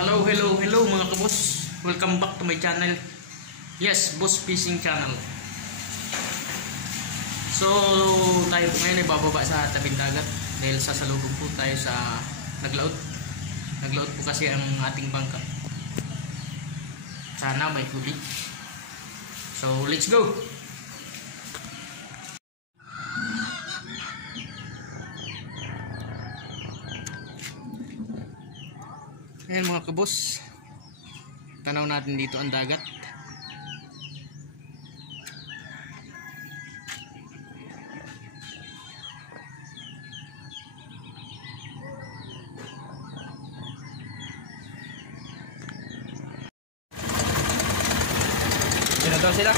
Hello mga kabos. Welcome back to my channel. Yes, Boss Fishing Channel. So, tayo po ngayon ay bababa sa tabing dagat dahil sasalubong po tayo sa naglaot. Naglaot po kasi ang ating bangka. Sana may tubig. So, let's go. Ayan mga kabos, tanaw natin dito ang dagat. Sino daw sila?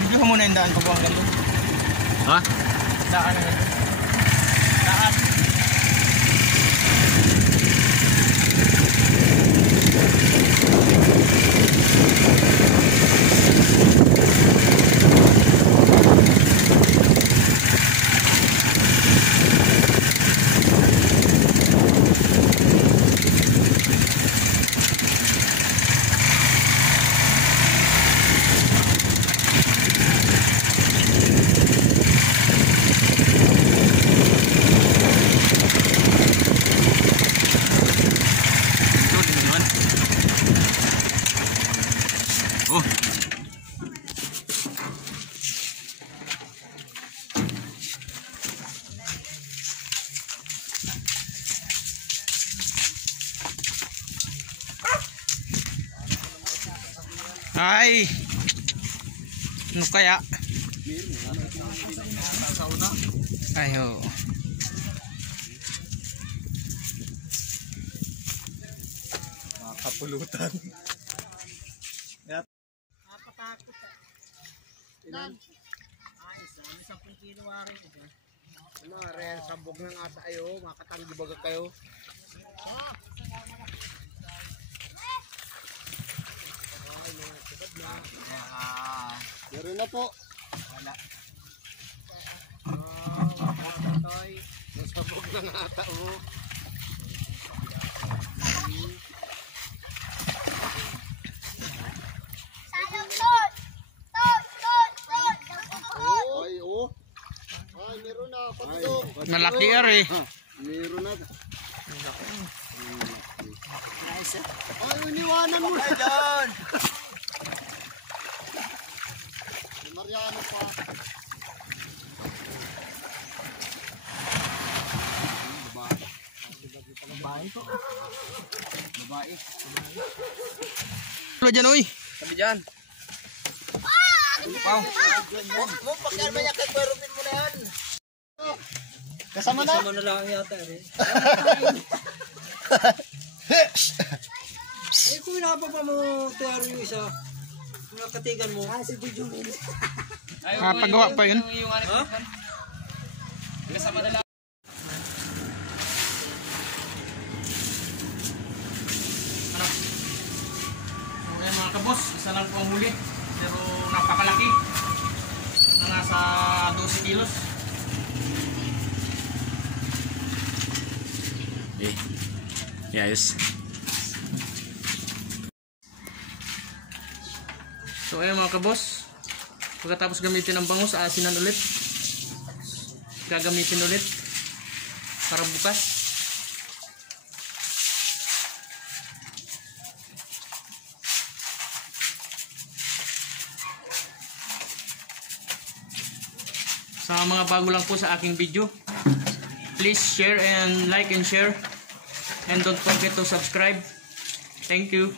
Video mo muna yung daan pa po ang ganito. Ha? Daan ang ganito. Daan. Ay, ano kaya? Ayo. Makapulutan. Napatakot ah. Ilan? Ay, isa 10 kilo warin ito. Ano, ren, sabog ng ata ayo, makatanggi baga kayo. Meron na po. Wala. Makatoy. Nasabog ng ata mo. Ay, oh. Ay, meron na. Pagdong. Malaki ari. Meron na. Ay, iniwanan mo na dyan. Mariano pa. Babae to. Babae. Lo dyan oy. Sabi dyan. Wow. Mo pagyan man yan kay Kuwerupin mo na yan. Kasama na. Kasama na lang yata rin. Ay kung napapa mo tiyaro yung isa. Kung nakatigan mo. Ah, si Jojo Mil. Pagawa pa yun. Ha? Kasama na lang. Ano? So, ayan mga kabos, isa lang po ang huli. Pero napakalaki. Na nasa 12 kilos. Yes. So ayan mga kabos, pagkatapos gamitin ang bangus, aasinan ulit. Gagamitin ulit para bukas. Sa mga bago lang po sa aking video, please share and like and share. And don't forget to subscribe. Thank you.